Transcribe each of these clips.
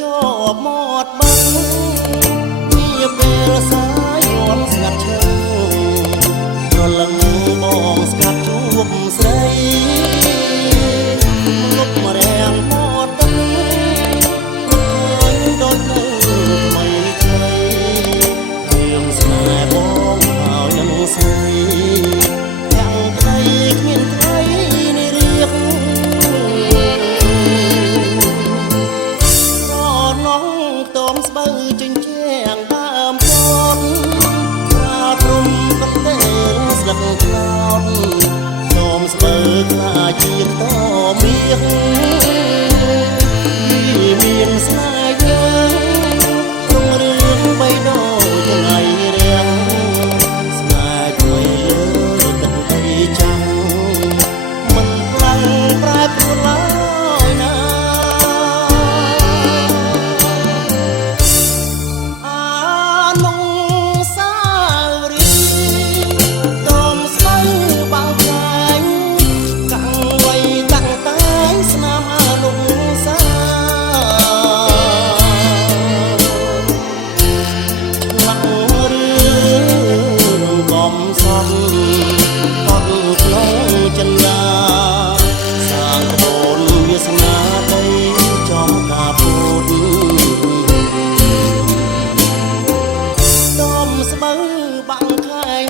ជាប់មាត់បឹងជាពេលសាយយន់ស្ងាត់ឈឹងរលឹងបងស្កាត់ជួបស្រីលុបមករាំងមាត់ទឹកឃើញដូចនៅថ្មីថ្មីរឿងស្នេហ៍បងហើយនឹងស្រីទាំងក្តីគ្មានថ្លៃនៃរៀបតមស្បូវចិញ្ចាំងដើមផនថាព្រំកន្ទេលស្លឹកខ្លោតតមស្បូវខ្លាជាតមាសមានស្នេហ៍យើងក្នុងរឿងបីដូរថ្ងៃរៀងស្នេហ៍ជួយលើទឹកដីចាំមិនខ្លាំងប្រែប្រួលឡើយណា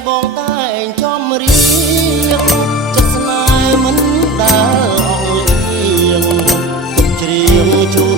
បងតែងចំរៀងចិត្តស្នេហ៍មិនដើរអងលៀងច្រៀងជួ